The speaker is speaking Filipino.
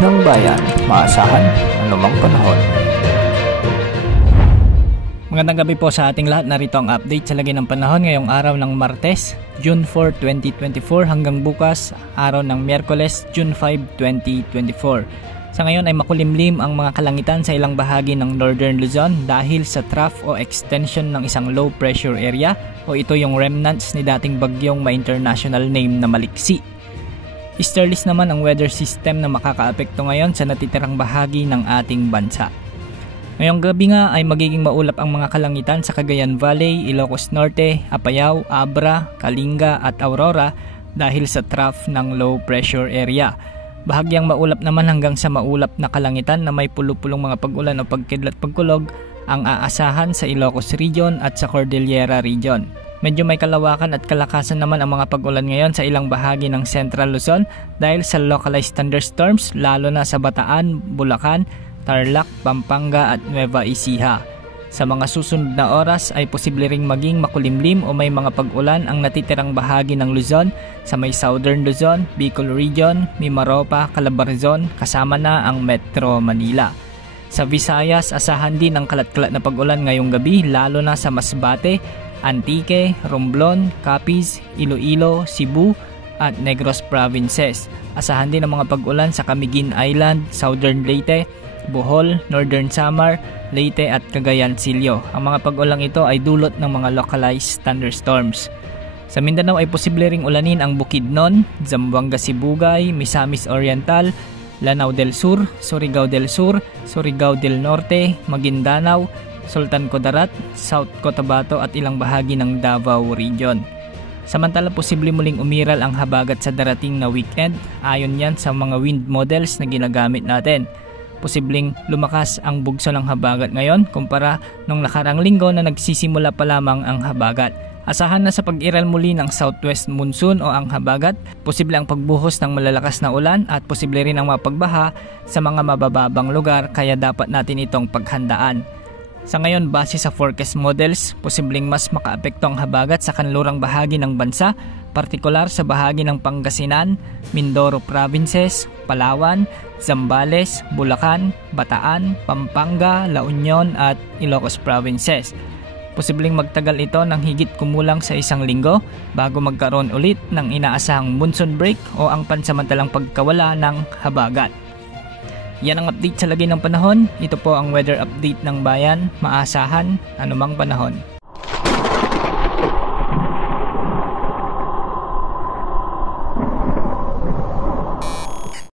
ng bayan, maasahan anumang panahon. Magandang gabi po sa ating lahat. Narito ang update sa lagay ng panahon ngayong araw ng Martes, June 4, 2024 hanggang bukas, araw ng Miyerkules, June 5, 2024. Sa ngayon ay makulimlim ang mga kalangitan sa ilang bahagi ng Northern Luzon dahil sa trough o extension ng isang low pressure area o ito yung remnants ni dating bagyong may international name na Maliksi. Easterlies naman ang weather system na makakaapekto ngayon sa natitirang bahagi ng ating bansa. Ngayong gabi nga ay magiging maulap ang mga kalangitan sa Cagayan Valley, Ilocos Norte, Apayao, Abra, Kalinga at Aurora dahil sa trough ng low pressure area. Bahagyang maulap naman hanggang sa maulap na kalangitan na may pulupulong mga pag-ulan o pagkidlat-pagkulog ang aasahan sa Ilocos Region at sa Cordillera Region. Medyo may kalawakan at kalakasan naman ang mga pag-ulan ngayon sa ilang bahagi ng Central Luzon dahil sa localized thunderstorms lalo na sa Bataan, Bulacan, Tarlac, Pampanga at Nueva Ecija. Sa mga susunod na oras ay posible ring maging makulimlim o may mga pag-ulan ang natitirang bahagi ng Luzon sa may Southern Luzon, Bicol Region, Mimaropa, Calabarzon kasama na ang Metro Manila. Sa Visayas, asahan din ang kalat-kalat na pag-ulan ngayong gabi lalo na sa Masbate, Antique, Romblon, Capiz, Iloilo, Cebu at Negros Provinces. Asahan din ang mga pag-ulan sa Camiguin Island, Southern Leyte, Bohol, Northern Samar, Leyte at Cagayan Silio. Ang mga pag-ulang ito ay dulot ng mga localized thunderstorms. Sa Mindanao ay posible ring ulanin ang Bukidnon, Zamboanga Sibugay, Misamis Oriental, Lanao del Sur, Surigao del Sur, Surigao del Norte, Maguindanao, Sultan Kudarat, South Cotabato at ilang bahagi ng Davao Region. Samantala posible muling umiral ang habagat sa darating na weekend ayon yan sa mga wind models na ginagamit natin. Posibleng lumakas ang bugso ng habagat ngayon kumpara nung nakarang linggo na nagsisimula pa lamang ang habagat. Asahan na sa pag-iral muli ng southwest monsoon o ang habagat, posible ang pagbuhos ng malalakas na ulan at posible rin ang mapagbaha sa mga mabababang lugar kaya dapat natin itong paghandaan. Sa ngayon, base sa forecast models, posibleng mas makaapekto ang habagat sa kanlurang bahagi ng bansa, partikular sa bahagi ng Pangasinan, Mindoro Provinces, Palawan, Zambales, Bulacan, Bataan, Pampanga, La Union at Ilocos Provinces. Posibleng magtagal ito ng higit kumulang sa isang linggo bago magkaroon ulit ng inaasahang monsoon break o ang pansamantalang pagkawala ng habagat. Yan ang update sa lagay ng panahon. Ito po ang weather update ng bayan, maasahan anumang panahon.